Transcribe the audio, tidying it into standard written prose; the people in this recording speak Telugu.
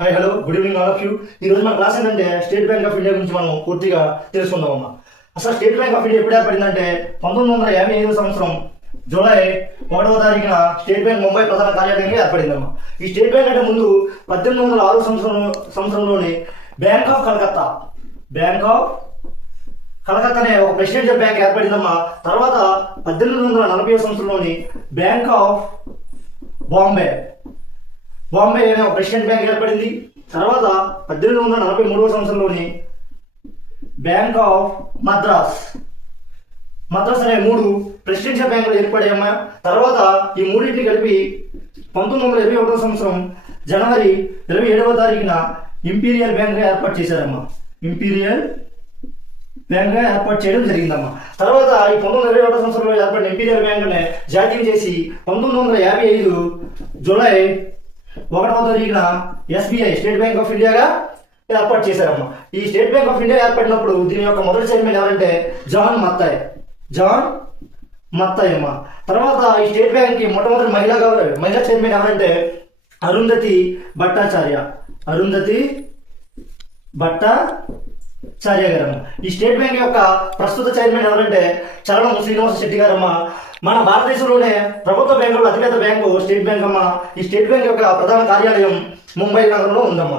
Hi hello good evening all of you. ఈ రోజు మన క్లాస్ ఏంటంటే స్టేట్ బ్యాంక్ ఆఫ్ ఇండియా గురించి మనం పూర్తిగా తెలుసుకుందామమ్మా. అసలు స్టేట్ బ్యాంక్ ఆఫ్ ఇండియా ఎప్పుడు ఏర్పడిందంటే 1955 సంవత్సరం జూలై 1వ తారీఖున స్టేట్ బ్యాంక్ ముంబై ప్రధాన కార్యాలయంగా ఏర్పడిందమ్మా. ఈ స్టేట్ బ్యాంక్ అంటే ముందు 1806 సంవత్సరంలోని బ్యాంక్ ఆఫ్ కలకత్తా అనే ఒక ప్రెసిడెన్షియల్ బ్యాంక్ ఏర్పడిందమ్మా. తర్వాత 1840 సంవత్సరంలోని బ్యాంక్ ఆఫ్ బాంబే అనే ఒక ప్రెసిడెంట్ బ్యాంక్ ఏర్పడింది. తర్వాత 1843 సంవత్సరంలోని బ్యాంక్ ఆఫ్ మద్రాస్ అనే 3 ప్రెసిడెన్షియల్ బ్యాంకులు ఏర్పడాయమ్మా. తర్వాత ఈ మూడింటిని కలిపి 1921 సంవత్సరం జనవరి 27వ తారీఖున ఇంపీరియల్ బ్యాంక్ ఏర్పాటు చేశారమ్మా. ఇంపీరియల్ బ్యాంక్ ఏర్పాటు చేయడం జరిగిందమ్మా. తర్వాత ఈ 1921 సంవత్సరంలో ఏర్పడిన ఇంపీరియల్ బ్యాంక్ జాతీయం చేసి 1955 జూలై 1వ తారీఖున ఎస్బీఐ స్టేట్ బ్యాంక్ ఆఫ్ ఇండియాగా ఏర్పాటు చేశారమ్మా. ఈ స్టేట్ బ్యాంక్ ఆఫ్ ఇండియా ఏర్పడినప్పుడు దీని యొక్క మొదటి చైర్మన్ ఎవరంటే జాన్ మత్తాయ్ అమ్మ. తర్వాత ఈ స్టేట్ బ్యాంక్ కి మొట్టమొదటి మహిళా చైర్మన్ ఎవరంటే అరుంధతి భట్టాచార్య గారమ్మ. ఈ స్టేట్ బ్యాంక్ యొక్క ప్రస్తుత చైర్మన్ ఎవరంటే చరణం శ్రీనివాస శెట్టి గారమ్మ. మన భారతదేశంలోనే ప్రభుత్వ బ్యాంకుల్లో అతిపెద్ద బ్యాంకు స్టేట్ బ్యాంక్ అమ్మ. ఈ స్టేట్ బ్యాంక్ యొక్క ప్రధాన కార్యాలయం ముంబై నగరంలో ఉందమ్మా.